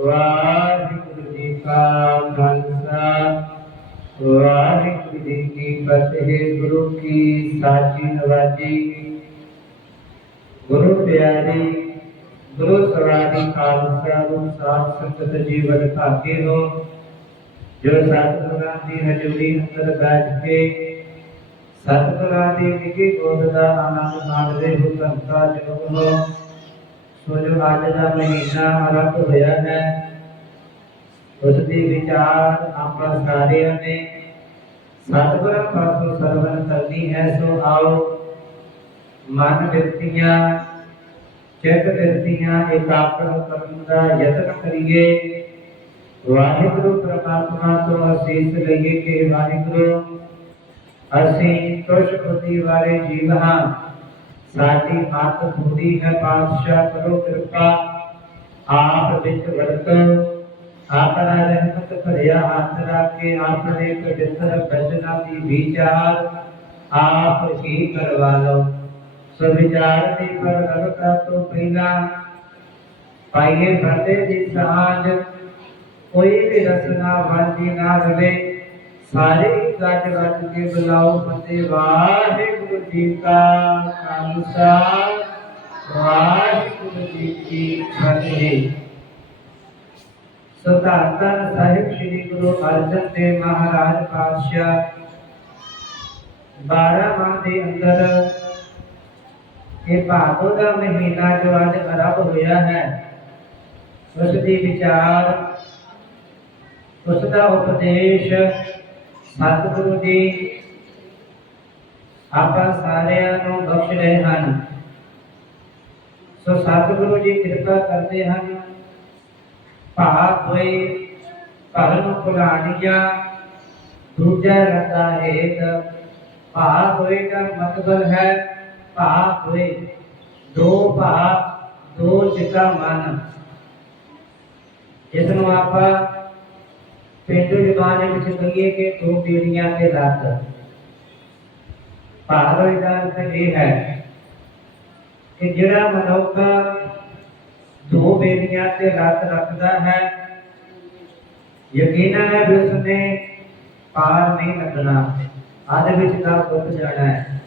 ਵਾਹਿਗੁਰੂ ਜੀ ਕਾ ਖਾਲਸਾ ਵਾਹਿਗੁਰੂ ਜੀ ਕੀ ਫਤਿਹ ਗੁਰੂ ਕੀ ਸਾਚੀ ਨਵਾਜੀ ਗੁਰੂ ਪਿਆਰੀ ਗੁਰੂ ਸਵਾਰੀ ਖਾਲਸਾ ਨੂੰ ਸਾਥ ਸੰਗਤ ਜੀਵਨ ਭਾਗੇ ਹੋ ਜੋ ਸਤਿਗੁਰਾਂ ਦੀ ਹਜ਼ੂਰੀ ਅੰਦਰ ਬੈਠ ਕੇ ਸਤਿਗੁਰਾਂ ਦੀ ਨਿੱਕੀ ਗੋਦ ਦਾ ਆਨੰਦ ਮਾਣਦੇ ਹੋ ਸੰਤਾ ਜਨਮ ਹੋ ਸੋ ਜੋ ਅੱਜ ਦਾ ਮਹੀਨਾ ਆਰੰਭ ਹੋਇਆ ਹੈ ਉਸ ਦੀ ਵਿਚਾਰ ਆਪਾਂ ਸਾਰਿਆਂ ਨੇ ਸਤਿਗੁਰਾਂ ਪਾਸੋਂ ਸਰਵਨ ਕਰਨੀ ਹੈ ਸੋ ਆਓ ਮਨ ਵਿਰਤੀਆਂ ਚਿੱਤ ਵਿਰਤੀਆਂ ਇਕਾਗਰ ਕਰਨ ਦਾ ਯਤਨ ਕਰੀਏ ਵਾਹਿਗੁਰੂ ਪ੍ਰਮਾਤਮਾ ਤੋਂ ਅਸੀਸ ਲਈਏ ਕਿ ਵਾਹਿਗੁਰੂ ਅਸੀਂ ਤੁਸ਼ ਬੁੱਧੀ ਵਾਲੇ ਜੀਵ ਹਾਂ ਸਾਡੀ ਮਤ ਬੁੱਧੀ ਹੈ ਪਾਤਸ਼ਾਹ ਕਰੋ ਕਿਰਪਾ। ਆਪ ਵਿੱਚ ਵਰਤੋ ਆਪਣਾ ਰਹਿਮਤ ਭਰਿਆ ਹੱਥ ਰੱਖ ਕੇ ਆਪਣੇ ਪਵਿੱਤਰ ਬਚਨਾਂ ਦੀ ਵਿਚਾਰ ਆਪ ਹੀ ਕਰਵਾ ਲਓ। ਸੋ ਵਿਚਾਰ ਦੀ ਪ੍ਰਗਟਤਾ ਤੋਂ ਪਹਿਲਾਂ ਪਾਈਏ ਫਤਿਹ ਦੀ ਸਾਂਝ। ਕੋਈ ਵੀ ਰਸਨਾ ਵਾਂਝੀ ਨਾ ਰਵੇ। ਸਾਰੇ ਹੀ ਗੱਜ ਕੇ ਬੁਲਾਓ ਫਤਿਹ ਵਾਹਿਗੁਰੂ ਜੀ ਕਾ ਖਾਲਸਾ, ਵਾਹਿਗੁਰੂ ਜੀ ਕੀ ਫਤਿਹ। ਸਤਾਤਨ ਸਾਹਿਬ ਸ੍ਰੀ ਗੁਰੂ ਅਰਜਨ ਦੇਵ ਮਹਾਰਾਜ ਪਾਤਸ਼ਾਹ 12 ਮਾਹ ਦੇ ਅੰਦਰ ਇਹ ਭਾਗੋ ਦਾ ਮਹੀਨਾ ਜੋ ਅੱਜ ਆਰੰਭ ਹੋਇਆ ਹੈ, ਉਸ ਦੀ ਵਿਚਾਰ, ਉਸ ਦਾ ਉਪਦੇਸ਼ ਸਤਿਗੁਰੂ ਜੀ, ਆਪਾਂ ਸਾਰਿਆਂ ਨੂੰ ਬਖਸ਼ ਰਹੇ ਹਨ। ਸੋ ਸਤਿਗੁਰੂ ਜੀ, ਕਿਰਪਾ ਕਰਦੇ ਹਨ। ਭਾਗ ਹੋਏ ਭਰਨ ਕੁਲਾਣੀਆਂ ਦੂਜਾ ਰਤਾ। ਹੇਤ ਭਾਗ ਹੋਏ ਦਾ ਮਤਲਬ ਹੈ ਭਾਗ ਹੋਏ ਦੋ ਭਾਗ ਦੋ ਚਿਤਾ ਮਨ। ਇਸ ਨੂੰ ਆਪਾਂ ਪੇਂਡੂ ਜ਼ਬਾਨ ਵਿੱਚ ਕਹੀਏ ਕਿ ਦੋ ਪੀੜੀਆਂ ਤੇ ਲੱਤ ਭਾਗ ਦਾ ਅਰਥ ਇਹ ਹੈ ਕਿ ਜਿਹੜਾ ਮਨੁੱਖ ਦੋ ਬੇੜੀਆਂ ਤੇ ਲੱਤ ਰੱਖਦਾ ਹੈ ਯਕੀਨਨ ਹੈ ਵੀ ਉਸਨੇ ਪਾਰ ਨਹੀਂ ਲੱਗਣਾ ਆਦੇ ਵਿੱਚ ਦਾ ਡੁੱਬ ਜਾਣਾ ਹੈ।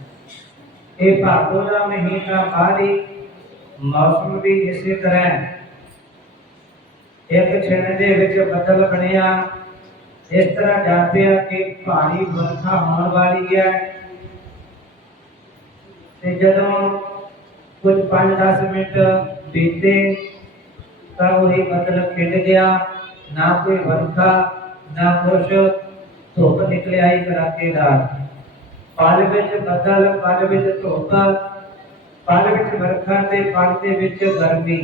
ਇਹ ਭਾਗੋ ਦਾ ਮਹੀਨਾ ਬਾਰੀ ਮੌਸਮ ਵੀ ਇਸੇ ਤਰ੍ਹਾਂ ਇੱਕ ਛਿਣ ਦੇ ਵਿੱਚ ਬੱਦਲ ਬਣਿਆ। ਇਸ ਤਰ੍ਹਾਂ ਜਾਪਿਆ ਕਿ ਭਾਰੀ ਵਰਖਾ ਹੋਣ ਵਾਲੀ ਹੈ ਤੇ ਜਦੋਂ ਕੁਝ 5-10 ਮਿੰਟ ਬੀਤੇ ਤਾਂ ਉਹੀ ਬੱਦਲ ਖਿੰਡ ਗਿਆ ਨਾ ਕੋਈ ਵਰਖਾ ਨਾ ਕੁਛ ਧੁੱਪ ਨਿਕਲ ਆਈ ਕਰਾਕੇਦਾਰ ਪਲ ਵਿੱਚ ਬੱਦਲ ਪਲ ਵਿੱਚ ਧੁੱਪ ਪਲ ਵਿੱਚ ਵਰਖਾ ਤੇ ਪਲ ਦੇ ਵਿੱਚ ਗਰਮੀ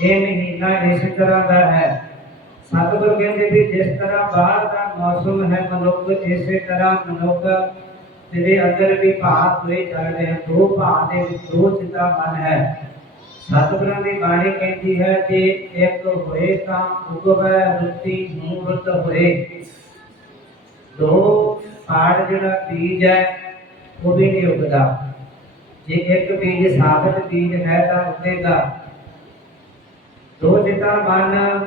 ਇਹ ਮਹੀਨਾ ਇਸ ਤਰ੍ਹਾਂ ਦਾ ਹੈ ਸਤਿਗੁਰ ਕਹਿੰਦੇ ਵੀ ਜਿਸ ਤਰ੍ਹਾਂ ਬਾਹਰ ਦਾ ਮੌਸਮ ਹੈ, ਮਨੁੱਖ ਇਸੇ ਤਰ੍ਹਾਂ ਮਨੁੱਖ ਜਿਹਦੇ ਅੰਦਰ ਵੀ ਭਾਵ ਹੋਏ ਚੱਲ ਰਹੇ ਹਨ, ਦੋ ਭਾਵ ਦੇ ਵਿੱਚ ਦੋ ਚਿਤਾ ਮਨ ਹੈ। ਸਤਿਗੁਰਾਂ ਦੀ ਬਾਣੀ ਕਹਿੰਦੀ ਹੈ ਕਿ ਇੱਕ ਹੋਏ ਤਾਂ ਉਗਵੈ ਰੁੱਤੀ ਹੂੰ ਹੋਏ। ਦੋ ਪਾੜ ਜਿਹੜਾ ਬੀਜ ਹੈ, ਉਹ ਵੀ ਨਹੀਂ ਉਗਦਾ। ਜੇ ਇੱਕ ਬੀਜ ਸਾਬਤ ਬੀਜ ਹੈ ਤਾਂ ਉਗੇਗਾ। ਦੋ ਚਿਤਾ ਮਨ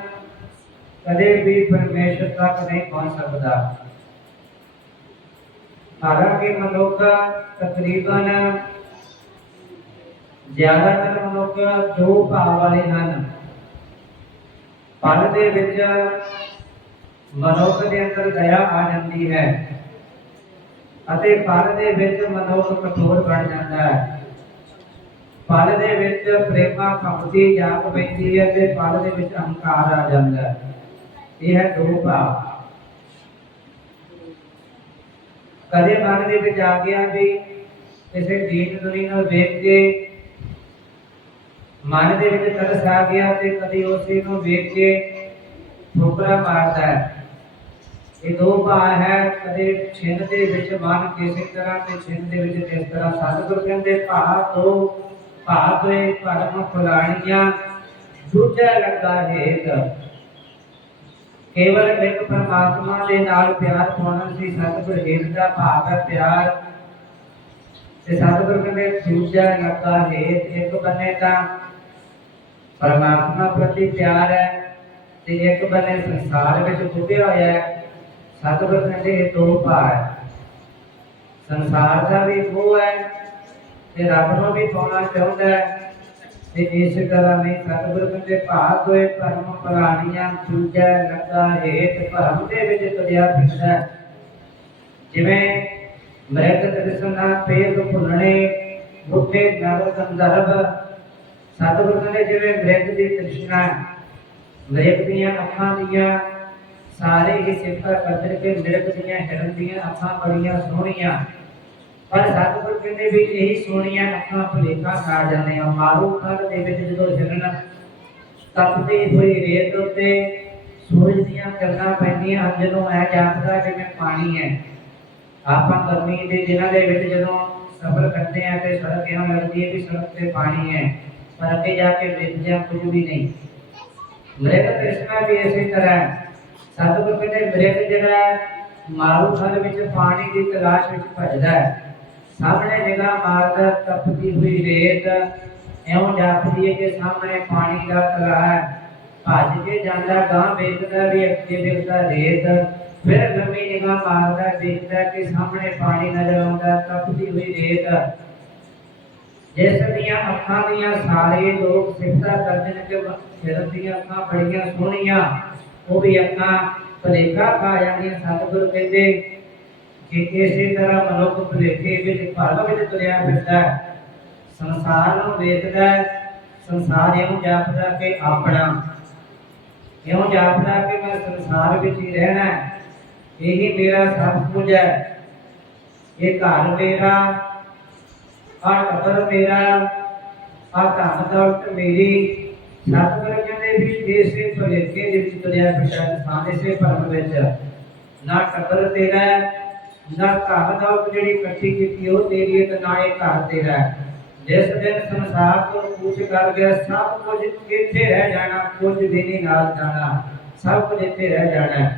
ਕਦੇ ਵੀ ਪਰਮੇਸ਼ਰ ਤੱਕ ਨਹੀਂ ਪਹੁੰਚ ਸਕਦਾ। ਹਾਲਾਂਕਿ ਮਨੁੱਖ ਤਕਰੀਬਨ ਜ਼ਿਆਦਾਤਰ ਮਨੁੱਖ ਦੋ ਭਾਵ ਵਾਲੇ ਹਨ। ਪਲ ਦੇ ਵਿੱਚ ਮਨੁੱਖ ਦੇ ਅੰਦਰ ਦਇਆ ਆ ਜਾਂਦੀ ਹੈ ਅਤੇ ਪਲ ਦੇ ਵਿੱਚ ਮਨੁੱਖ ਕਠੋਰ ਬਣ ਜਾਂਦਾ ਹੈ। ਪਲ ਦੇ ਵਿੱਚ ਪ੍ਰੇਮਾ ਭਗਤੀ ਜਾਗ ਪੈਂਦੀ ਹੈ ਤੇ ਪਲ ਦੇ ਵਿੱਚ ਅਹੰਕਾਰ ਆ ਜਾਂਦਾ ਹੈ। ਇਹ ਹੈ ਦੋ ਭਾਵ। ਕਦੇ ਮਨ ਦੇ ਵਿੱਚ ਆ ਗਿਆ ਵੀ ਕਿਸੇ ਦੀਨ ਦੁਨੀ ਨੂੰ ਵੇਖ ਕੇ ਮਨ ਦੇ ਵਿੱਚ ਤਰਸ ਆ ਗਿਆ ਤੇ ਕਦੇ ਉਸੇ ਨੂੰ ਵੇਖ ਕੇ ਠੋਕਰਾ ਮਾਰਦਾ ਹੈ। ਇਹ ਦੋ ਭਾਵ ਹੈ, ਕਦੇ ਛਿੰਨ ਦੇ ਵਿੱਚ ਮਨ ਕਿਸੇ ਤਰ੍ਹਾਂ ਤੇ ਛਿੰਨ ਦੇ ਵਿੱਚ ਕਿਸ ਤਰ੍ਹਾਂ ਸਤਿਗੁਰ ਕਹਿੰਦੇ, ਭਾਵ ਦੋ, ਭਾਵ ਹੋਏ ਪਰਮ ਫੁਲਾਣੀਆਂ ਦੂਜਾ ਲੱਗਾ ਹੇਤ ਕੇਵਲ ਇੱਕ ਪਰਮਾਤਮਾ ਦੇ ਨਾਲ ਪਿਆਰ ਪਾਉਣਾ ਸੀ ਸਤਿਗੁਰ ਹੇਤ ਦਾ ਭਾਵ ਹੈ ਪਿਆਰ। ਤੇ ਸਤਿਗੁਰ ਕਹਿੰਦੇ, ਦੂਜਾ ਲੱਗਾ ਹੇਤ, ਇੱਕ ਬੰਨੇ ਤਾਂ ਪਰਮਾਤਮਾ ਪ੍ਰਤੀ ਪਿਆਰ ਹੈ ਤੇ ਇੱਕ ਬੰਨੇ ਸੰਸਾਰ ਵਿੱਚ ਡੁੱਬਿਆ ਹੋਇਆ ਹੈ। ਸਤਿਗੁਰ ਕਹਿੰਦੇ, ਇਹ ਦੋ ਭਾਅ ਹੈ। ਸੰਸਾਰ ਦਾ ਵੀ ਮੋਹ ਹੈ ਤੇ ਰੱਬ ਨੂੰ ਵੀ ਪਾਉਣਾ ਚਾਹੁੰਦਾ ਹੈ। ਤੇ ਇਸ ਤਰ੍ਹਾਂ ਨਹੀਂ ਸਤਿਗੁਰ ਕਹਿੰਦੇ, ਭਾਗ ਹੋਏ ਪਰਮ ਪ੍ਰਾਣੀਆਂ ਦੂਜਾ ਲੱਗਾ ਹੇਤ ਭਰਮ ਦੇ ਵਿੱਚ ਤੁਰਿਆ ਫਿਰਦਾ ਜਿਵੇਂ ਮ੍ਰਿਤ ਦਰਸ਼ਨਾ ਪੇਟ ਭੁੰਨਣੇ, ਬੁੱਢੇ ਨਰ ਗੰਧਰਵ ਸਤਿਗੁਰ ਕਹਿੰਦੇ ਜਿਵੇਂ ਮ੍ਰਿਤ ਦੀ ਤ੍ਰਿਸ਼ਨਾ ਮ੍ਰਿਤ ਦੀਆਂ ਅੱਖਾਂ ਦੀਆਂ ਸਾਰੇ ਹੀ ਸਿਫਤਾਂ ਕਰਦੇ ਕਿ ਮ੍ਰਿਤ ਦੀਆਂ ਹਿਰਨ ਦੀਆਂ ਅੱਖਾਂ ਬੜੀਆਂ ਸੋਹਣੀਆਂ। ਪਰ ਸਤਿਗੁਰ ਕਹਿੰਦੇ ਵੀ ਇਹੀ ਸੋਹਣੀਆਂ ਅੱਖਾਂ ਭੁਲੇਖਾ ਖਾ ਜਾਂਦੇ ਆ। ਮਾਰੂ ਖਲ ਦੇ ਵਿੱਚ ਜਦੋਂ ਹਿਰਨ ਤਪਦੀ ਹੋਈ ਰੇਤ ਉੱਤੇ ਸੂਰਜ ਦੀਆਂ ਕਿਰਨਾਂ ਪੈਂਦੀਆਂ ਹਨ ਜਦੋਂ ਐ ਜਾਪਦਾ ਕਿ ਪਾਣੀ ਹੈ। ਆਪਾਂ ਗਰਮੀ ਦੇ ਦਿਨਾਂ ਦੇ ਵਿੱਚ ਜਦੋਂ ਸਫ਼ਰ ਕਰਦੇ ਆ ਤੇ ਸੜਕ ਇਹਨਾਂ ਲੱਗਦੀ ਹੈ ਕਿ ਸੜਕ ਤੇ ਪਾਣੀ ਹੈ ਪਰ ਅੱਗੇ ਜਾ ਕੇ ਵੇਖਦਿਆਂ ਕੁਝ ਵੀ ਨਹੀਂ। ਮ੍ਰਿਤ ਕ੍ਰਿਸ਼ਨਾ ਵੀ ਇਸੇ ਤਰ੍ਹਾਂ ਹੈ। ਸਤਿਗੁਰ ਕਹਿੰਦੇ ਮ੍ਰਿਤ ਜਿਹੜਾ ਹੈ, ਮਾਰੂ ਖਲ ਵਿੱਚ ਪਾਣੀ ਦੀ ਤਲਾਸ਼ ਵਿੱਚ ਭੱਜਦਾ ਹੈ ਸਾਹਮਣੇ ਨਿਗਾਹ ਮਾਰਦਾ, ਤਪਦੀ ਹੋਈ ਰੇਤ ਐਉਂ ਜਾਪਦੀ ਹੈ ਕਿ ਸਾਹਮਣੇ ਪਾਣੀ ਦਾ ਤਲਾ ਹੈ। ਭੱਜ ਕੇ ਜਾਂਦਾ ਗਾਂ ਵੇਖਦਾ ਵੀ ਅੱਗੇ ਵੇਖਦਾ ਰੇਤ। ਫਿਰ ਲੰਮੀ ਨਿਗਾਹ ਮਾਰਦਾ ਦੇਖਦਾ ਕਿ ਸਾਹਮਣੇ ਪਾਣੀ ਨਜ਼ਰ ਆਉਂਦਾ, ਤਪਦੀ ਹੋਈ ਰੇਤ। ਜਿਸ ਦੀਆਂ ਅੱਖਾਂ ਦੀਆਂ ਸਾਰੇ ਲੋਕ ਸਿਫਤਾਂ ਕਰਦੇ ਨੇ ਕਿ ਸਿਰ ਦੀਆਂ ਅੱਖਾਂ ਬੜੀਆਂ ਸੋਹਣੀਆਂ, ਉਹ ਵੀ ਅੱਖਾਂ ਭਲੇਖਾ ਖਾ ਜਾਂਦੀਆਂ, ਸਤਿਗੁਰੂ ਕਹਿੰਦੇ ਕਿ ਇਸੇ ਤਰ੍ਹਾਂ ਮਨੁੱਖ ਭੁਲੇਖੇ ਵਿੱਚ ਭਰਮ ਵਿੱਚ ਤੁਰਿਆ ਫਿਰਦਾ ਹੈ। ਸੰਸਾਰ ਨੂੰ ਵੇਖਦਾ ਹੈ ਸੰਸਾਰ ਇਹਨੂੰ ਜਾਪਦਾ ਕਿ ਆਪਣਾ। ਇਉਂ ਜਾਪਦਾ ਕਿ ਮੈਂ ਸੰਸਾਰ ਵਿੱਚ ਹੀ ਰਹਿਣਾ ਹੈ। ਇਹੀ ਮੇਰਾ ਸਭ ਕੁਝ ਹੈ। ਇਹ ਘਰ ਮੇਰਾ ਆ ਟੱਬਰ ਮੇਰਾ ਆ ਧਨ ਦੌਲਤ ਮੇਰੀ। ਸਤਿਗੁਰੂ ਕਹਿੰਦੇ ਵੀ ਇਸੇ ਭੁਲੇਖੇ ਵਿੱਚ ਤੁਰਿਆ ਫਿਰਦਾ ਇਨਸਾਨ ਇਸੇ ਭਰਮ ਵਿੱਚ। ਨਾ ਕਬਰ ਤੇਰਾ ਹੈ, ਨਾ ਘਰ ਦੌਲਤ ਜਿਹੜੀ ਇਕੱਠੀ ਕੀਤੀ ਉਹ ਤੇਰੀ ਹੈ ਤੇ ਨਾ ਇਹ ਘਰ ਤੇਰਾ ਹੈ। ਜਿਸ ਦਿਨ ਸੰਸਾਰ ਤੋਂ ਕੂਚ ਕਰ ਗਿਆ, ਸਭ ਕੁਝ ਇੱਥੇ ਰਹਿ ਜਾਣਾ, ਕੁਝ ਵੀ ਨਹੀਂ ਨਾਲ ਜਾਣਾ। ਸਭ ਕੁਝ ਇੱਥੇ ਰਹਿ ਜਾਣਾ।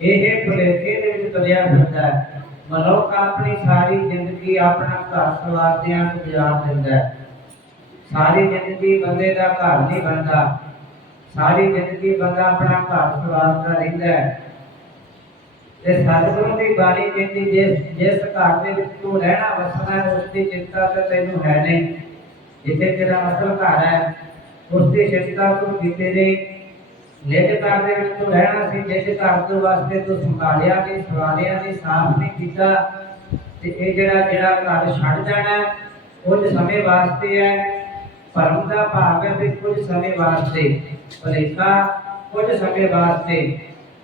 ਇਹ ਭੁਲੇਖੇ ਦੇ ਵਿੱਚ ਤੁਰਿਆ ਫਿਰਦਾ ਹੈ। ਮਨੁੱਖ ਆਪਣੀ ਸਾਰੀ ਜ਼ਿੰਦਗੀ ਆਪਣਾ ਘਰ ਸਵਾਰਦਿਆਂ ਗੁਜ਼ਾਰ ਦਿੰਦਾ ਸਾਰੀ ਜ਼ਿੰਦਗੀ ਬੰਦੇ ਦਾ ਘਰ ਨਹੀਂ ਬਣਦਾ। ਸਾਰੀ ਜ਼ਿੰਦਗੀ ਬੰਦਾ ਆਪਣਾ ਘਰ ਸਵਾਰਦਾ ਰਹਿੰਦਾ ਹੈ। ਤੇ ਸਤਿਗੁਰੂ ਦੀ ਬਾਣੀ ਕਹਿੰਦੀ ਜਿਸ ਜਿਸ ਘਰ ਦੇ ਵਿੱਚ ਤੂੰ ਰਹਿਣਾ ਵਸਣਾ ਹੈ, ਉਸ ਦੀ ਚਿੰਤਾ ਤਾਂ ਤੈਨੂੰ ਹੈ ਨਹੀਂ। ਜਿੱਥੇ ਤੇਰਾ ਅਸਲ ਘਰ ਹੈ, ਉਸ ਦੀ ਚਿੰਤਾ ਤੂੰ ਕੀਤੇ ਨਹੀਂ। ਨਿਜ ਘਰ ਦੇ ਵਿੱਚ ਤੂੰ ਰਹਿਣਾ ਸੀ, ਨਿਜ ਘਰ ਤੋਂ ਵਾਸਤੇ ਤੂੰ ਸੰਭਾਲਿਆ ਨਹੀਂ ਸਵਾਲਿਆ ਨਹੀਂ, ਸਾਫ਼ ਨਹੀਂ ਕੀਤਾ। ਤੇ ਇਹ ਜਿਹੜਾ ਜਿਹੜਾ ਘਰ ਛੱਡ ਜਾਣਾ ਕੁਝ ਸਮੇਂ ਵਾਸਤੇ ਹੈ। ਪਰਮ ਦਾ ਭਾਵ ਹੈ ਕੁਝ ਸਮੇਂ ਵਾਸਤੇ। ਭਲੇਖਾ, ਕੁਝ ਸਮੇਂ ਵਾਸਤੇ।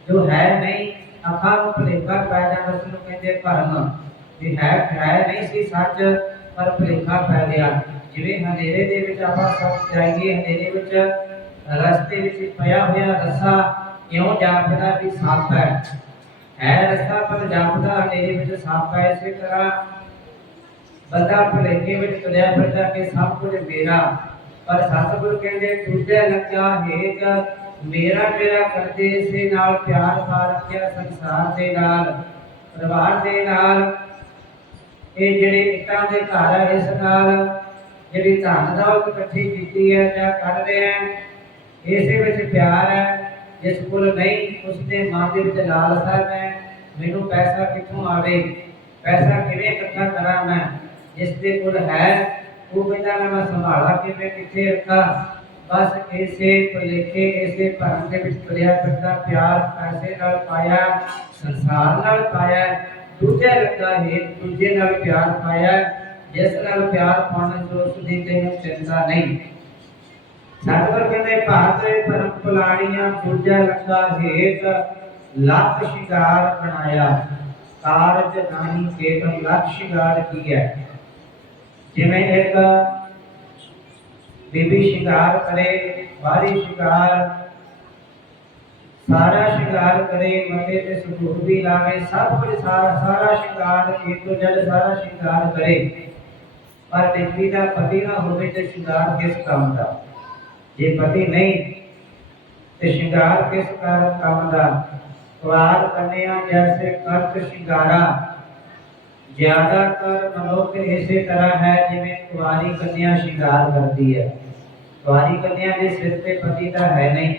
ਜੋ ਹੈ ਨਹੀਂ ਅੱਖਾਂ ਨੂੰ ਭਲੇਖਾ ਪੈ ਜਾਂਦਾ, ਉਸ ਨੂੰ ਕਹਿੰਦੇ ਭਰਮ। ਵੀ ਹੈ ਹੈ ਨਹੀਂ ਸੀ ਸੱਚ, ਪਰ ਭਲੇਖਾ ਪੈ ਗਿਆ। ਜਿਵੇਂ ਹਨੇਰੇ ਦੇ ਵਿੱਚ ਆਪਾਂ ਸਭ ਜਾਈਏ, ਹਨੇਰੇ ਵਿੱਚ ਰਸਤੇ ਵਿੱਚ ਪਿਆ ਹੋਇਆ ਰੱਸਾ ਕਿਉਂ ਜਾਪਦਾ ਵੀ ਸੱਪ ਹੈ। ਹੈ ਰਸਤਾ, ਪਰ ਜਾਪਦਾ ਹਨੇਰੇ ਵਿੱਚ ਸੱਪ ਹੈ। ਇਸੇ ਤਰ੍ਹਾਂ ਬੰਦਾ ਭਲੇਖੇ ਵਿੱਚ ਤੁਰਿਆ ਫਿਰਦਾ ਕਿ ਸਭ ਕੁਝ ਮੇਰਾ। ਪਰ ਸਤਿਗੁਰ ਕਹਿੰਦੇ, ਦੂਜੇ ਲੱਗਾ ਹੇਤ ਮੇਰਾ ਮੇਰਾ ਕਰਦੇ ਇਸੇ ਨਾਲ, ਪਿਆਰ ਪਾ ਰੱਖਿਆ ਸੰਸਾਰ ਦੇ ਨਾਲ, ਪਰਿਵਾਰ ਦੇ ਨਾਲ। ਇਹ ਜਿਹੜੇ ਇੱਟਾਂ ਦੇ ਘਰ ਹੈ ਇਸ ਨਾਲ ਜਿਹੜੀ ਧਨ ਦੌਲਤ ਇਕੱਠੀ ਕੀਤੀ ਹੈ ਜਾਂ ਕਰ ਰਹੇ ਹੈ, ਇਸੇ ਵਿੱਚ ਪਿਆਰ ਹੈ। ਜਿਸ ਕੋਲ ਨਹੀਂ ਉਸ ਦੇ ਮਨ ਦੇ ਵਿੱਚ ਲਾਲਸਾ ਹੈ। ਮੈਨੂੰ ਪੈਸਾ ਕਿੱਥੋਂ ਆਵੇ? ਪੈਸਾ ਕਿਵੇਂ ਇਕੱਠਾ ਕਰਾਂ ਮੈਂ? ਜਿਸ ਦੇ ਕੋਲ ਹੈ, ਉਹ ਕਹਿੰਦਾ, ਮੈਂ ਸੰਭਾਲਾ ਕਿਵੇਂ? ਕਿੱਥੇ ਰੱਖਾਂ? ਬਸ ਇਸੇ ਭੁਲੇਖੇ, ਇਸੇ ਭਰਮ ਦੇ ਵਿੱਚ ਤੁਰਿਆ ਫਿਰਦਾ, ਪਿਆਰ ਪੈਸੇ ਨਾਲ ਪਾਇਆ, ਸੰਸਾਰ ਨਾਲ ਪਾਇਆ, ਦੂਜੇ ਲੱਗਾ ਹੈ ਦੂਜੇ ਨਾਲ ਪਿਆਰ ਪਾਇਆ, ਜਿਸ ਨਾਲ ਪਿਆਰ ਪਾਉਣ ਤੋਂ ਉਸ ਦੀ ਤੈਨੂੰ ਚਿੰਤਾ ਨਹੀਂ। ਸਤਿਗੁਰ ਕਹਿੰਦੇ ਭਾਤੇ ਪਰਮ ਪੁਲਾਣੀਆਂ ਦੂਜਾ ਲੱਗਾ ਹੇਤ ਲੱਖ ਸ਼ਿਕਾਰ ਬਣਾਇਆ। ਕਾਰਜ ਨਾਹੀ ਕੇਵਲ ਲੱਖ ਸ਼ਿਕਾਰ ਕੀ ਹੈ। ਜਿਵੇਂ ਇੱਕ ਬੀਬੀ ਸ਼ਿਕਾਰ ਕਰੇ ਬਾਰੀ ਸ਼ਿਕਾਰ ਸਾਰਾ ਸ਼ਿਕਾਰ ਕਰੇ ਮਤੇ ਤੇ ਸੰਦੂਕ ਵੀ ਲਾਵੇ, ਸਭ ਕੁਝ ਸਾਰਾ ਸਾਰਾ ਸ਼ਿਕਾਰ ਇੱਕ ਜਦ ਸਾਰਾ ਸ਼ਿਕਾਰ ਕਰੇ। ਪਰ ਬਿਜਲੀ ਦਾ ਪਤੀ ਨਾ ਹੋਵੇ ਤੇ ਸ਼ਿਕਾਰ ਕਿਸ ਕੰਮ ਦਾ? ਜੇ ਪਤੀ ਨਹੀਂ, ਤੇ ਸ਼ਿੰਗਾਰ ਕਿਸ ਕੰਮ ਦਾ? ਸਵਾਲ ਕੰਨਿਆ ਜੈਸੇ ਕਰਤ ਸ਼ਿੰਗਾਰਾ। ਜ਼ਿਆਦਾਤਰ ਮਨੁੱਖ ਇਸੇ ਤਰ੍ਹਾਂ ਹੈ ਜਿਵੇਂ ਕੁਵਾਰੀ ਕੰਨਿਆ ਸ਼ਿੰਗਾਰ ਕਰਦੀ ਹੈ। ਕੁਵਾਰੀ ਕੰਨਿਆ ਦੇ ਸਿਰ ਤੇ ਪਤੀ ਤਾਂ ਹੈ ਨਹੀਂ।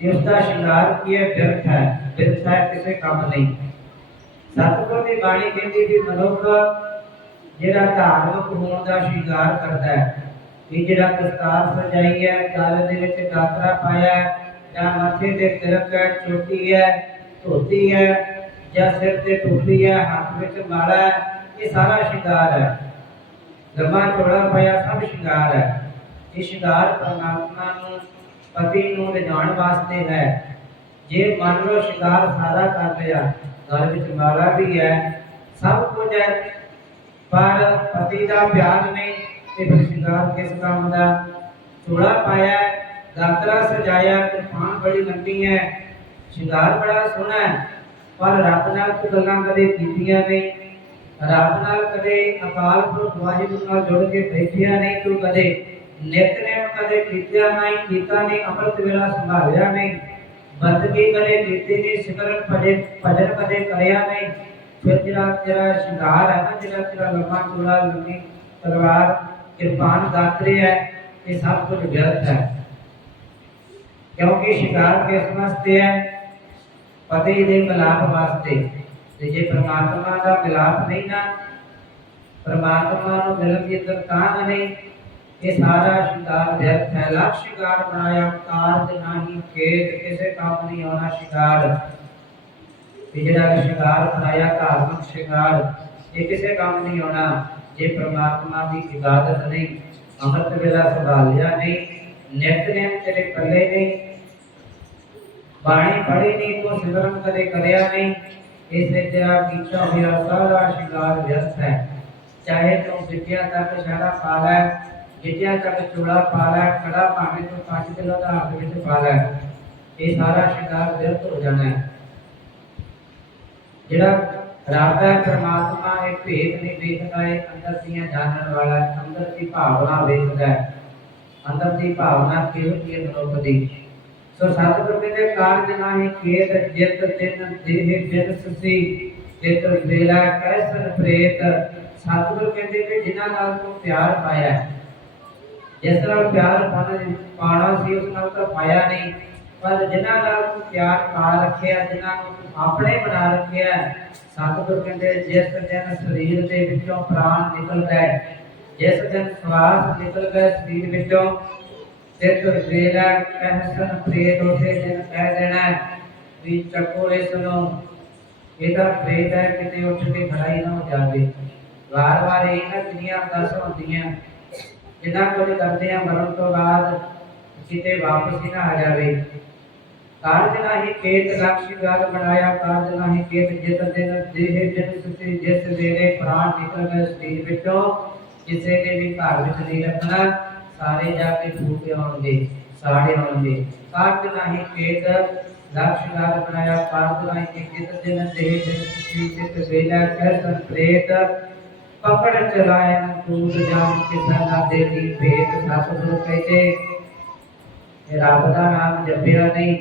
ਤੇ ਦਾ ਸ਼ਿੰਗਾਰ ਕੀ ਬਿਰਥ ਹੈ? ਬਿਰਥ ਹੈ ਕਿਸੇ ਕੰਮ ਨਹੀਂ। ਸਤਿਗੁਰ ਦੀ ਬਾਣੀ ਕਹਿੰਦੀ ਵੀ ਮਨੁੱਖ ਜਿਹੜਾ ਧਾਰਮਿਕ ਹੋਣ ਦਾ ਸ਼ਿੰਗਾਰ ਕਰਦਾ ਹੈ ਇਹ ਜਿਹੜਾ ਦਸਤਾਰ ਸਜਾਈ ਹੈ ਗਲ ਦੇ ਵਿੱਚ ਗਾਤਰਾ ਪਾਇਆ ਹੈ, ਜਾਂ ਮੱਥੇ ਤੇ ਤਿਲਕ ਹੈ ਚੋਟੀ ਹੈ ਧੋਤੀ ਹੈ ਜਾਂ ਸਿਰ ਤੇ ਟੋਪੀ ਹੈ ਹੱਥ ਵਿੱਚ ਮਾਲਾ ਹੈ ਇਹ ਸਾਰਾ ਸ਼ਿੰਗਾਰ ਹੈ। ਲੰਮਾ ਚੌੜਾ ਪਾਇਆ ਸਭ ਸ਼ਿੰਗਾਰ ਹੈ। ਇਹ ਸ਼ਿੰਗਾਰ ਪਰਮਾਤਮਾ ਨੂੰ, ਪਤੀ ਨੂੰ ਲਿਜਾਣ ਵਾਸਤੇ ਹੈ। ਜੇ ਮੰਨ ਲਓ ਸ਼ਿੰਗਾਰ ਸਾਰਾ ਕਰ ਲਿਆ ਘਰ ਵਿੱਚ ਮਾਲਾ ਵੀ ਹੈ, ਸਭ ਕੁਝ ਹੈ, ਪਰ ਪਤੀ ਦਾ ਪਿਆਰ ਨਹੀਂ, ਤੇ ਫਿਰ ਸ਼ਿੰਗਾਰ ਕਿਸ ਕੰਮ ਦਾ? ਚੋੜਾ ਪਾਇਆ ਗਾਤਰਾ ਸਜਾਇਆ ਕਿਰਪਾਨ ਬੜੀ ਲੰਬੀ ਹੈ। ਸ਼ਿੰਗਾਰ ਬੜਾ ਸੋਹਣਾ ਹੈ, ਪਰ ਰੱਬ ਨਾਲ ਕੋਈ ਗੱਲਾਂ ਕਦੇ ਕੀਤੀਆਂ ਨਹੀਂ। ਰੱਬ ਨਾਲ ਕਦੇ ਅਕਾਲ ਪੁਰਖ ਵਾਹਿਗੁਰੂ ਨਾਲ ਜੁੜ ਕੇ ਬੈਠਿਆ ਨਹੀਂ ਤੂੰ ਕਦੇ। ਨਿਤਨੇਮ ਕਦੇ ਕੀਤਿਆ ਨਹੀਂ ਕੀਤਾ ਨਹੀਂ ਅੰਮ੍ਰਿਤ ਵੇਲਾ ਸੰਭਾਲਿਆ ਨਹੀਂ ਬੰਦਗੀ ਕਦੇ ਕੀਤੀ ਨਹੀਂ ਸਿਮਰਨ ਭਜਨ ਭਜਨ ਕਦੇ ਕਰਿਆ ਨਹੀਂ ਫਿਰ ਜਿਹੜਾ ਤੇਰਾ ਸ਼ਿੰਗਾਰ ਹੈ ਨਾ ਜਿਹੜਾ ਤੇਰਾ ਲੰਮਾ ਚੌੜਾ ਲੰਮੀ ਤਲਵਾਰ ਕਿਰਪਾਨ ਗਾਤਰੇ ਹੈ ਇਹ ਸਭ ਕੁਝ ਵਿਅਰਥ ਹੈ ਕਿਉਂਕਿ ਸ਼ਿੰਗਾਰ ਕਿਸ ਵਾਸਤੇ ਹੈ ਪਤੀ ਦੇ ਮਿਲਾਪ ਵਾਸਤੇ ਤੇ ਜੇ ਪ੍ਰਮਾਤਮਾ ਦਾ ਮਿਲਾਪ ਨਹੀਂ ਨਾ ਪ੍ਰਮਾਤਮਾ ਨੂੰ ਮਿਲਣ ਦੀ ਅੰਦਰ ਤਾਂ ਨਹੀਂ ਇਹ ਸਾਰਾ ਸ਼ਿੰਗਾਰ ਵਿਅਰਥ ਹੈ ਲੱਖ ਸ਼ਿੰਗਾਰ ਬਣਾਇਆ ਕਾਰਜ ਨਹੀਂ ਖੇਤ ਕਿਸੇ ਕੰਮ ਨਹੀਂ ਆਉਣਾ ਸ਼ਿੰਗਾਰ ਇਹ ਜਿਹੜਾ ਸ਼ਿੰਗਾਰ ਬਣਾਇਆ ਧਾਰਮਿਕ ਸ਼ਿੰਗਾਰ ਇਹ ਕਿਸੇ ਕੰਮ ਨਹੀਂ ਆਉਣਾ ਜੇ ਪ੍ਰਮਾਤਮਾ ਦੀ ਇਬਾਦਤ ਨਹੀਂ ਅੰਮ੍ਰਿਤ ਵੇਲਾ ਸੰਭਾਲਿਆ ਨਹੀਂ ਨਿਤਨੇਮ ਤੇਰੇ ਪੱਲੇ ਨਹੀਂ ਬਾਣੀ ਪੜ੍ਹੀ ਨਹੀਂ ਕੋ ਸਿਮਰਨ ਕਦੇ ਕਰਿਆ ਨਹੀਂ ਇਸੇ ਤੇਰਾ ਕੀਤਾ ਹੋਇਆ ਸਾਰਾ ਸ਼ਿੰਗਾਰ ਵਿਅਰਥ ਹੈ ਚਾਹੇ ਤੂੰ ਵਿਦਿਆ ਤੱਕ ਸ਼ਾਰਾ ਪਾ ਲੈ ਵਿਦਿਆ ਤੱਕ ਚੂੜਾ ਪਾ ਲੈ ਭਾਵੇਂ ਤੂੰ 5 ਕਿਲੋ ਦਾ ਹੱਥ ਵਿੱਚ ਪਾ ਇਹ ਸਾਰਾ ਸ਼ਿੰਗਾਰ ਵਿਅਰਥ ਹੋ ਜਾਣਾ ਹੈ। ਜਿਹੜਾ ਰੱਬ ਹੈ ਪ੍ਰਮਾਤਮਾ ਇਹ ਭੇਦ ਨਹੀਂ ਵੇਖਦਾ ਹੈ ਅੰਦਰ ਦੀਆਂ ਜਾਣਨ ਵਾਲਾ ਅੰਦਰ ਦੀ ਭਾਵਨਾ ਵੇਖਦਾ ਹੈ। ਅੰਦਰ ਦੀ ਭਾਵਨਾ ਕਿਹੋ ਜਿਹੀ ਮਨੁੱਖ ਦੀ? ਸੋ ਸਤਿਗੁਰੂ ਕਹਿੰਦੇ ਕਾਰਜ ਨਾਹੀ ਖੇਤ ਜਿਤ ਤਿਨ ਦੇਹ ਬਿਨਸ ਸੀ ਜਿਤ ਵੇਲਾ ਕੈਸਨ ਪ੍ਰੇਤ। ਸਤਿਗੁਰੂ ਕਹਿੰਦੇ ਕਿ ਜਿਨ੍ਹਾਂ ਨਾਲ ਤੂੰ ਪਿਆਰ ਪਾਇਆ ਹੈ, ਜਿਸ ਤਰ੍ਹਾਂ ਪਿਆਰ ਪਾਉਣਾ ਪਾਉਣਾ ਸੀ, ਉਸ ਨਾਲ ਤਾਂ ਪਾਇਆ ਨਹੀਂ। ਪਰ ਜਿਨ੍ਹਾਂ ਨਾਲ ਤੂੰ ਪਿਆਰ ਪਾ ਰੱਖਿਆ, ਜਿਨ੍ਹਾਂ ਨੂੰ ਤੂੰ ਆਪਣੇ ਬਣਾ ਰੱਖਿਆ ਸਤਿਗੁਰ ਕਹਿੰਦੇ, ਜਿਸ ਦਿਨ ਸਰੀਰ ਦੇ ਵਿੱਚੋਂ ਪ੍ਰਾਣ ਨਿਕਲ ਗਏ, ਜਿਸ ਦਿਨ ਸਵਾਸ ਨਿਕਲ ਗਏ ਸਰੀਰ ਵਿੱਚੋਂ ਤੇ ਤੁਰ ਕਹਿਸਨ ਪ੍ਰੇਤ ਉਸੇ ਦਿਨ ਕਹਿ ਦੇਣਾ ਵੀ ਚੱਕੋ ਇਸ ਨੂੰ। ਇਹਦਾ ਪ੍ਰੇਤ ਹੈ ਕਿਤੇ ਉੱਠ ਕੇ ਖੜਾਈ ਨਾ ਹੋ ਜਾਵੇ। ਵਾਰ ਵਾਰ ਇਹਨਾਂ ਦੁਨੀਆਂ ਦੱਸ ਹੁੰਦੀਆਂ। ਜਿੰਨਾ ਕੁਝ ਕਰਦੇ ਆ, ਮਰਨ ਤੋਂ ਬਾਅਦ ਕਿਤੇ ਵਾਪਸ ਹੀ ਨਾ ਆ ਜਾਵੇ। ਕਾਰਜ ਨਾਹੀ ਕੇਤ ਲਕਸ਼ ਗੱਲ ਬਣਾਇਆ ਕਾਰਜ ਨਾਹੀ ਕੇਤ ਜਿਤ ਦਿਨ ਦੇਹ ਜਿਤ ਸੁਤੇ, ਜਿਸ ਵੇਲੇ ਪ੍ਰਾਣ ਨਿਕਲ ਗਏ ਸਰੀਰ ਵਿੱਚੋਂ, ਕਿਸੇ ਦੇ ਵੀ ਘਰ ਵਿੱਚ ਨਹੀਂ ਰੱਖਣਾ। ਸਾਰੇ ਜਾ ਕੇ ਫੂਕ ਆਉਣਗੇ। ਸਾਰੇ ਆਉਣਗੇ ਕਾਰਜ ਨਾਹੀ ਕੇਤ ਲਕਸ਼ ਗੱਲ ਬਣਾਇਆ ਕਾਰਜ ਨਾਹੀ ਕੇਤ ਜਿਤ ਦਿਨ ਦੇਹ ਜਿਤ ਸੁਤੇ, ਜਿਸ ਵੇਲੇ ਕਹਿ ਸੰਪ੍ਰੇਤ ਪਕੜ ਚਲਾਏ ਤੂਤ ਜਾਮ ਕਿਸਾ ਨਾ ਦੇ ਦੀ ਭੇਦ ਸਤਿਗੁਰੂ ਕਹਿੰਦੇ ਰੱਬ ਦਾ ਨਾਮ ਜਪਿਆ ਨਹੀਂ।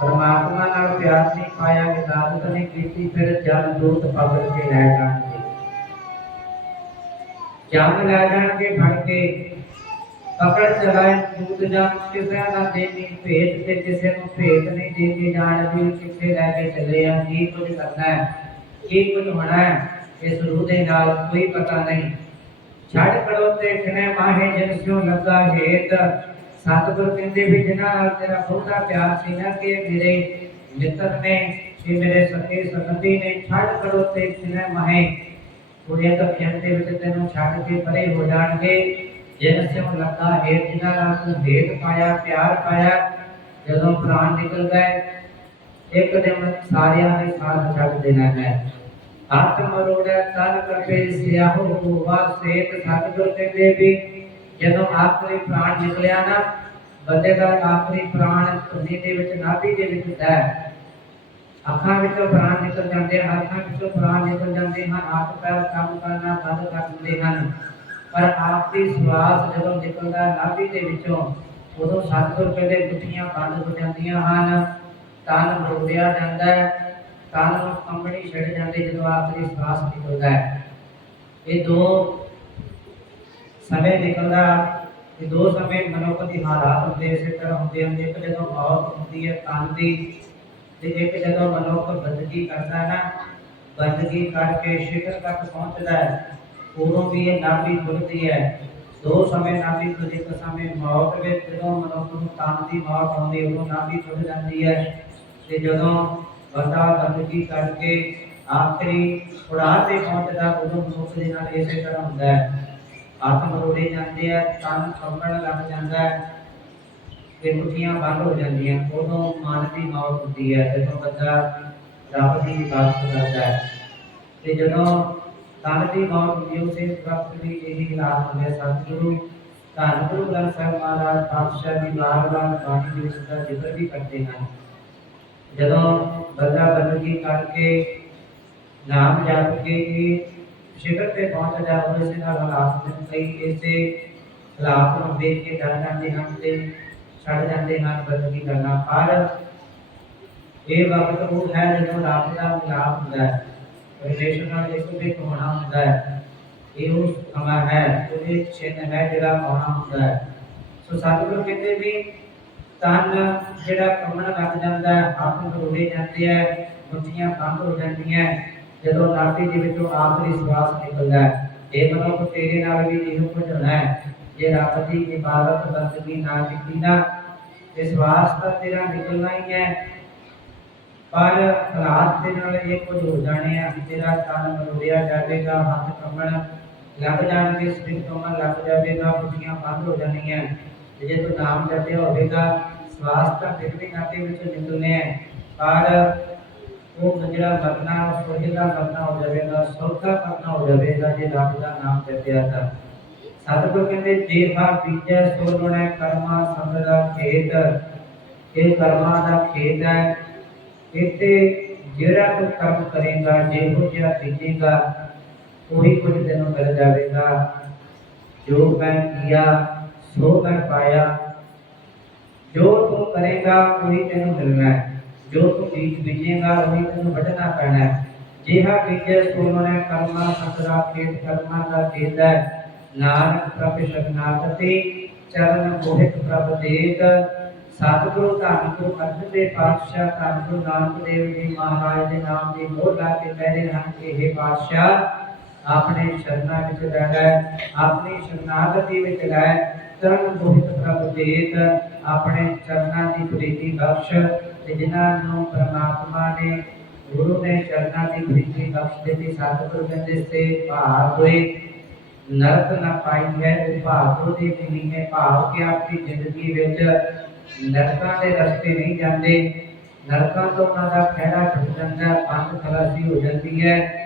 ਪਰਮਾਤਮਾ ਨਾਲ ਪਿਆਰ ਨਹੀਂ ਪਾਇਆ ਇਬਾਦਤ ਨਹੀਂ ਕੀਤੀ, ਫਿਰ ਜਲ ਦੂਤ ਪਕੜ ਕੇ ਲੈ ਜਾਣਗੇ ਜੰਗ ਲੈ ਜਾਣਗੇ, ਫੜ ਕੇ ਪਕੜ ਚਲਾਏ, ਦੂਤ ਜੰਗ ਕਿਸੇ ਦਾ ਦੇਣੀ ਤੇ ਕਿਸੇ ਨੂੰ ਭੇਦ ਨਹੀਂ ਦੇ ਕੇ ਜਾਣ ਕਿੱਥੇ ਲੈ ਕੇ ਚੱਲੇ ਆ, ਕੀ ਕੁਝ ਕਰਨਾ ਹੈ, ਕੀ ਕੁਝ ਹੋਣਾ ਹੈ। ਇਸ ਰੂਹ ਦੇ ਨਾਲ ਕੋਈ ਪਤਾ ਨਹੀਂ। ਛੱਡ ਕਰੋ ਤੇ ਖਨੇ ਮਾਹੇ ਜਿਨ ਸਿਓ ਲੱਗਾ ਹੇਤ। ਸਤਿਗੁਰ ਕਹਿੰਦੇ ਵੀ ਜਿਨ੍ਹਾਂ ਨਾਲ ਤੇਰਾ ਬਹੁਤਾ ਪਿਆਰ ਸੀ ਨਾ ਕਿ ਮੇਰੇ ਮਿੱਤਰ ਨੇ, ਕਿ ਮੇਰੇ ਸਕੇ ਸੰਗਤੀ ਨੇ, ਛੱਡ ਕਰੋ ਤੇ ਖਨੇ ਮਾਹੇ। ਉਹਦੇ ਤਾਂ ਖੇਤ ਦੇ ਵਿੱਚ ਤੈਨੂੰ ਛੱਡ ਕੇ ਪਰੇ ਹੋ ਜਾਣਗੇ। ਜਿਨ ਸਿਓ ਲੱਗਾ ਹੇਤ, ਜਿਨ੍ਹਾਂ ਨਾਲ ਤੂੰ ਹੇਤ ਪਾਇਆ, ਪਿਆਰ ਪਾਇਆ, ਜਦੋਂ ਪ੍ਰਾਣ ਨਿਕਲ ਗਏ, ਇੱਕ ਦਿਨ ਸਾਰਿਆਂ ਨੇ ਸਾਥ ਛੱਡ ਦੇਣਾ ਹੈ। ਹੱਥ ਤਨ ਕਪੇ ਸਿਆਹੋ ਹੋਵਾ ਸੇਤ ਸਤਿਗੁਰ ਕਹਿੰਦੇ ਵੀ ਜਦੋਂ ਆਖਰੀ ਪ੍ਰਾਣ ਨਿਕਲਿਆ ਨਾ ਬੰਦੇ ਦਾ ਆਖਰੀ ਪ੍ਰਾਣ ਧੁਨੀ ਦੇ ਵਿੱਚ, ਨਾਭੀ ਦੇ ਵਿੱਚ ਹੁੰਦਾ ਹੈ। ਅੱਖਾਂ ਵਿੱਚੋਂ ਪ੍ਰਾਣ ਨਿਕਲ ਜਾਂਦੇ ਹਨ, ਅੱਖਾਂ ਵਿੱਚੋਂ ਪ੍ਰਾਣ ਨਿਕਲ ਜਾਂਦੇ ਹਨ ਹੱਥ ਪੈਰ ਕੰਮ ਕਰਨਾ ਬੰਦ ਕਰ ਦਿੰਦੇ ਹਨ। ਪਰ ਆਖਰੀ ਸਵਾਸ ਜਦੋਂ ਨਿਕਲਦਾ ਨਾਭੀ ਦੇ ਵਿੱਚੋਂ, ਉਦੋਂ ਸਤਿਗੁਰ ਕਹਿੰਦੇ ਗੁੱਠੀਆਂ ਬੰਦ ਹੋ ਜਾਂਦੀਆਂ ਹਨ। ਤਨ ਮਰੋੜਿਆ ਜਾਂਦਾ ਹੈ। ਤਨ ਕੰਬਣੀ ਛੱਡ ਜਾਂਦੀ ਜਦੋਂ ਆਖਰੀ ਸਵਾਸ ਨਿਕਲਦਾ ਹੈ। ਇਹ ਦੋ ਸਮੇਂ ਨਿਕਲਦਾ ਕਿ ਦੋ ਸਮੇਂ ਮਨੁੱਖ ਦੀ ਹਾਲਾਤ ਹੁੰਦੇ, ਇਸੇ ਤਰ੍ਹਾਂ ਹੁੰਦੇ ਹਨ। ਇੱਕ ਜਦੋਂ ਮੌਤ ਹੁੰਦੀ ਹੈ ਤਨ ਦੀ, ਤੇ ਇੱਕ ਜਦੋਂ ਮਨੁੱਖ ਬੰਦਗੀ ਕਰਦਾ ਹੈ ਨਾ, ਬੰਦਗੀ ਕਰਕੇ ਸ਼ਿਖਰ ਤੱਕ ਪਹੁੰਚਦਾ ਹੈ, ਉਦੋਂ ਵੀ ਇਹ ਨਾਭੀ ਖੁੱਲਦੀ ਹੈ। ਦੋ ਸਮੇਂ ਨਾਭੀ ਖੁੱਲਦੀ ਇੱਕ ਸਮੇਂ ਮੌਤ ਵਿੱਚ ਜਦੋਂ ਮਨੁੱਖ ਨੂੰ ਤਨ ਦੀ ਮੌਤ ਆਉਂਦੀ, ਉਦੋਂ ਨਾਭੀ ਖੁੱਲ ਜਾਂਦੀ ਹੈ। ਤੇ ਜਦੋਂ ਬੰਦਾ ਬੰਦਗੀ ਕਰਕੇ ਆਖਰੀ ਉਡਾਰ ਤੇ ਪਹੁੰਚਦਾ ਉਦੋਂ ਮਨੁੱਖ ਦੇ ਨਾਲ ਇਸੇ ਤਰ੍ਹਾਂ ਹੁੰਦਾ ਹੈ। ਆਤਮ ਰੋੜੇ ਜਾਂਦੇ ਆ, ਤਨ ਕੰਬਣ ਲੱਗ ਜਾਂਦਾ ਹੈ, ਤੇ ਮੁੱਠੀਆਂ ਬੰਦ ਹੋ ਜਾਂਦੀਆਂ, ਉਦੋਂ ਮਨ ਦੀ ਮੌਤ ਹੁੰਦੀ ਹੈ, ਜਦੋਂ ਬੰਦਾ ਰੱਬ ਦੀ ਇਬਾਦਤ ਕਰਦਾ ਹੈ। ਤੇ ਜਦੋਂ ਤਨ ਦੀ ਮੌਤ ਹੁੰਦੀ ਉਸੇ ਵਕਤ ਵੀ ਇਹੀ ਹਾਲਾਤ ਹੁੰਦੇ ਸਤਿਗੁਰੂ ਧੰਨ ਗੁਰੂ ਗ੍ਰੰਥ ਸਾਹਿਬ ਮਹਾਰਾਜ ਪਾਤਸ਼ਾਹ ਦੀ ਵਾਰ ਵਾਰ ਬਾਣੀ ਦੇ ਵਿੱਚ ਦਾ ਜ਼ਿਕਰ ਵੀ ਕਰਦੇ ਹਨ। ਜਦੋਂ ਬੰਦਾ ਬੰਦਗੀ ਕਰਕੇ ਨਾਮ ਜਪ ਕੇ ਇਹ ਸ਼ਿਖਰ ਤੇ ਪਹੁੰਚ ਜਾ ਉਸੇ ਨਾਲ ਹਾਲਾਤ ਵਿੱਚ ਕਈ ਇਸੇ ਹਾਲਾਤ ਨੂੰ ਦੇਖ ਕੇ ਡਰ ਜਾਂਦੇ ਹਨ ਤੇ ਛੱਡ ਜਾਂਦੇ ਹਨ ਬੰਦਗੀ ਕਰਨਾ ਪਰ ਇਹ ਵਕਤ ਉਹ ਹੈ ਜਦੋਂ ਰੱਬ ਦਾ ਮਿਲਾਪ ਹੁੰਦਾ ਹੈ। ਪਰਮੇਸ਼ਰ ਨਾਲ ਇੱਕ ਇੱਕ ਹੋਣਾ ਹੁੰਦਾ ਹੈ। ਇਹ ਉਹ ਸਮਾਂ ਹੈ, ਉਹਦੇ ਚਿੰਨ ਹੈ ਜਿਹੜਾ ਆਉਣਾ ਹੁੰਦਾ ਹੈ। ਸੋ ਸਤਿਗੁਰੂ ਕਹਿੰਦੇ ਵੀ ਤਨ ਜਿਹੜਾ ਕੰਮਣ ਲੱਗ ਜਾਂਦਾ ਹੈ ਹੱਥ ਮਰੋੜੇ ਜਾਂਦੇ ਆ ਮੁੱਠੀਆਂ ਬੰਦ ਹੋ ਜਾਂਦੀਆਂ ਜਦੋਂ ਨਾਭੀ ਦੇ ਵਿੱਚੋਂ ਆਖਰੀ ਸਵਾਸ ਨਿਕਲਦਾ ਹੈ। ਇਹ ਮਨੁੱਖ ਤੇਰੇ ਨਾਲ ਵੀ ਇਹੋ ਕੁਝ ਹੋਣਾ ਹੈ। ਜੇ ਰੱਬ ਦੀ ਇਬਾਦਤ ਬੰਦਗੀ ਨਾ ਕੀਤੀ ਨਾ ਇਸ ਵਾਸਤਾ ਤੇਰਾ ਨਿਕਲਣਾ ਹੀ ਹੈ। ਪਰ ਹਾਲਾਤ ਦੇ ਨਾਲ ਇਹ ਕੁਝ ਹੋ ਜਾਣੇ ਆ ਤੇਰਾ ਤਨ ਮਰੋੜਿਆ ਜਾਵੇਗਾ, ਹੱਥ ਕੰਮਣ ਲੱਗ ਜਾਣਗੇ ਸਰੀਰ ਕੰਮਣ ਲੱਗ ਜਾਵੇਗਾ ਮੁੱਠੀਆਂ ਬੰਦ ਹੋ ਜਾਣੀਆਂ। ਤੇ ਜੇ ਤੂੰ ਨਾਮ ਜਪਿਆ ਹੋਵੇਗਾ ਸਵਾਸ ਤਾਂ ਫਿਰ ਵੀ ਨਾਤੇ ਵਿੱਚ ਨਿਕਲਨੇ ਹੈ ਪਰ ਉਹ ਜਿਹੜਾ ਮਰਨਾ, ਉਹ ਸੋਹਿਲਾ ਮਰਨਾ ਹੋ ਜਾਵੇਗਾ, ਸੌਖਾ ਕਰਨਾ ਹੋ ਜਾਵੇਗਾ ਜੇ ਰੱਬ ਦਾ ਨਾਮ ਜਪਿਆ ਤਾਂ। ਸਤਿਗੁਰ ਕਹਿੰਦੇ, ਜੇ ਹਾ ਬੀਜੈ ਸੋ ਗੁਣੈ ਕਰਮਾ ਸੰਗ ਦਾ ਖੇਤ। ਇਹ ਕਰਮਾਂ ਦਾ ਖੇਤ ਹੈ, ਇੱਥੇ ਜਿਹੜਾ ਕੋਈ ਕੰਮ ਕਰੇਗਾ ਜਿਹੋ ਜਿਹਾ ਬੀਜੇਗਾ, ਉਹੀ ਕੁਝ ਤੈਨੂੰ ਮਿਲ ਜਾਵੇਗਾ। ਜੋ ਮੈਂ ਕੀਆ ਸੋ ਮੈਂ ਪਾਇਆ। ਜੋ ਤੂੰ ਕਰੇਗਾ, ਉਹੀ ਤੈਨੂੰ ਮਿਲਣਾ ਹੈ। ਜੋ ਤੂੰ ਬੀਜ ਬੀਜੇਗਾ, ਉਹੀ ਤੈਨੂੰ ਵੱਢਣਾ ਪੈਣਾ ਹੈ। ਜਿਹਾ ਬੀਜੇ ਸੋ ਮਨੇ ਕਰਮਾ, ਸਤਰਾ, ਖੇਤ ਕਰਮਾ ਦਾ ਖੇਤ ਹੈ। ਨਾਨਕ ਪ੍ਰਭ ਸ਼ਰਨਾਗਤੀ ਚਰਨ ਮੋਹਿਤ ਪ੍ਰਭ ਦੇਤ ਸਤਿਗੁਰੂ ਧੰਨ ਗੁਰੂ ਅਰਜਨ ਦੇਵ ਪਾਤਸ਼ਾਹ, ਧੰਨ ਗੁਰੂ ਨਾਨਕ ਦੇਵ ਜੀ ਮਹਾਰਾਜ ਦੇ ਨਾਮ ਦੀ ਮੋਹ ਲਾ ਕੇ ਕਹਿੰਦੇ ਹਨ ਕਿ ਇਹ ਪਾਤਸ਼ਾਹ ਆਪਣੇ ਸ਼ਰਨਾ ਵਿੱਚ ਰਹਿ ਆਪਣੀ ਸ਼ਰਨਾਗਤੀ ਵਿੱਚ ਰਹਿ ਚਰਨ ਮੋਹਿਤ ਪ੍ਰਭ ਦੇਤ, ਆਪਣੇ ਚਰਨਾਂ ਦੀ ਪ੍ਰੀਤੀ ਬਖਸ਼ ਤੇ ਜਿਨ੍ਹਾਂ ਨੂੰ ਪ੍ਰਮਾਤਮਾ ਨੇ ਗੁਰੂ ਨੇ ਚਰਨਾਂ ਦੀ ਪ੍ਰੀਤੀ ਬਖਸ਼ ਦਿੱਤੀ, ਸਤਿਗੁਰੂ ਕਹਿੰਦੇ ਸੇ ਭਾਵ ਹੋਏ, ਨਰਕ ਨਾ ਪਾਈ ਹੈ ਭਾਗੋ ਦੀ ਮਿਲੀ ਹੈ, ਭਾਵ ਕਿ ਆਪਣੀ ਜ਼ਿੰਦਗੀ ਵਿੱਚ ਨਰਕਾਂ ਦੇ ਰਸਤੇ ਨਹੀਂ ਜਾਂਦੇ, ਨਰਕਾਂ ਤੋਂ ਉਹਨਾਂ ਦਾ ਖਹਿੜਾ ਛੁੱਟ ਜਾਂਦਾ, ਪੰਥ ਖਲਾਸੀ ਹੋ ਜਾਂਦੀ ਹੈ।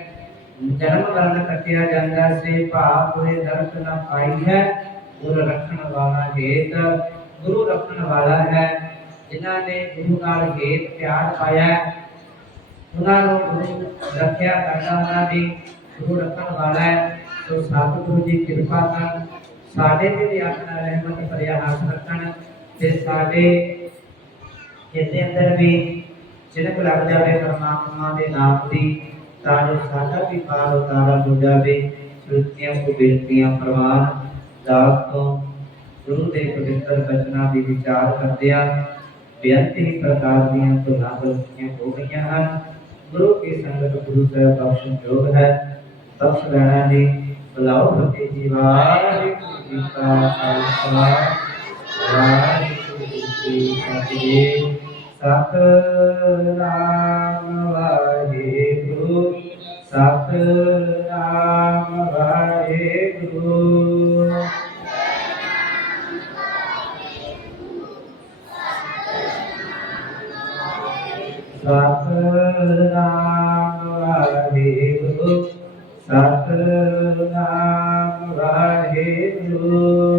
ਜਨਮ ਮਰਨ ਕੱਟਿਆ ਜਾਂਦਾ ਸੇ, ਭਾਵ ਹੋਏ ਨਰਕ ਨਾ ਪਾਈ ਹੈ, ਗੁਰੂ ਰੱਖਣ ਵਾਲਾ ਹੇਤ, ਗੁਰੂ ਰੱਖਣ ਵਾਲਾ ਹੈ, ਜਿਨ੍ਹਾਂ ਨੇ ਗੁਰੂ ਨਾਲ ਹੇਤ ਪਿਆਰ ਪਾਇਆ ਉਹਨਾਂ ਨੂੰ ਗੁਰੂ ਰੱਖਿਆ ਕਰਦਾ ਉਹਨਾਂ ਦੀ ਗੁਰੂ ਰੱਖਣ ਵਾਲਾ ਹੈ। ਸੋ ਸਤਿਗੁਰੂ ਜੀ ਕਿਰਪਾ ਕਰਨ ਸਾਡੇ ਤੇ ਵੀ ਆਪਣਾ ਰਹਿਮਤ ਭਰਿਆ ਹੱਥ ਰੱਖਣ ਤੇ ਸਾਡੇ ਜਿਹਦੇ ਅੰਦਰ ਵੀ ਜਿਨਕ ਲੱਗ ਜਾਵੇ ਪਰਮਾਤਮਾ ਦੇ ਨਾਮ ਦੀ ਤਾਂ ਜੋ ਸਾਡਾ ਵੀ ਪਾਰ ਉਤਾਰਾ ਹੋ ਜਾਵੇ ਸੁਰਤੀਆਂ ਕੋ ਬੇਨਤੀਆਂ ਪ੍ਰਵਾਨ, ਦਾਸ ਤੋਂ ਗੁਰੂ ਦੇ ਪਵਿੱਤਰ ਬਚਨਾਂ ਦੀ ਵਿਚਾਰ ਕਰਦਿਆਂ ਬੇਅੰਤੀ ਪ੍ਰਕਾਰ ਦੀਆਂ ਤੁਲਾਂ ਗਲਤੀਆਂ ਹੋ ਗਈਆਂ ਹਨ। ਗੁਰੂ ਕੀ ਸੰਗਤ, ਗੁਰੂ ਸਾਹਿਬ ਬਖਸ਼ਣ ਯੋਗ ਹੈ। ਬਖਸ਼ ਲੈਣਾ ਜੀ, ਬੁਲਾਓ ਫਤਿਹ ਜੀ, ਵਾਹਿਗੁਰੂ ਜੀ ਕਾ ਖਾਲਸਾ, ਵਾਹਿਗੁਰੂ ਜੀ ਕੀ ਫਤਿਹ। ਸਤਨਾਮ ਵਾਹਿਗੁਰੂ ਸਤਨਾਮ ਵਾਹਿਗੁਰੂ ਸਤਨਾਮ ਵਾਹਿਗੁਰੂ ਸਤਨਾਮ ਵਾਹਿਗੁਰੂ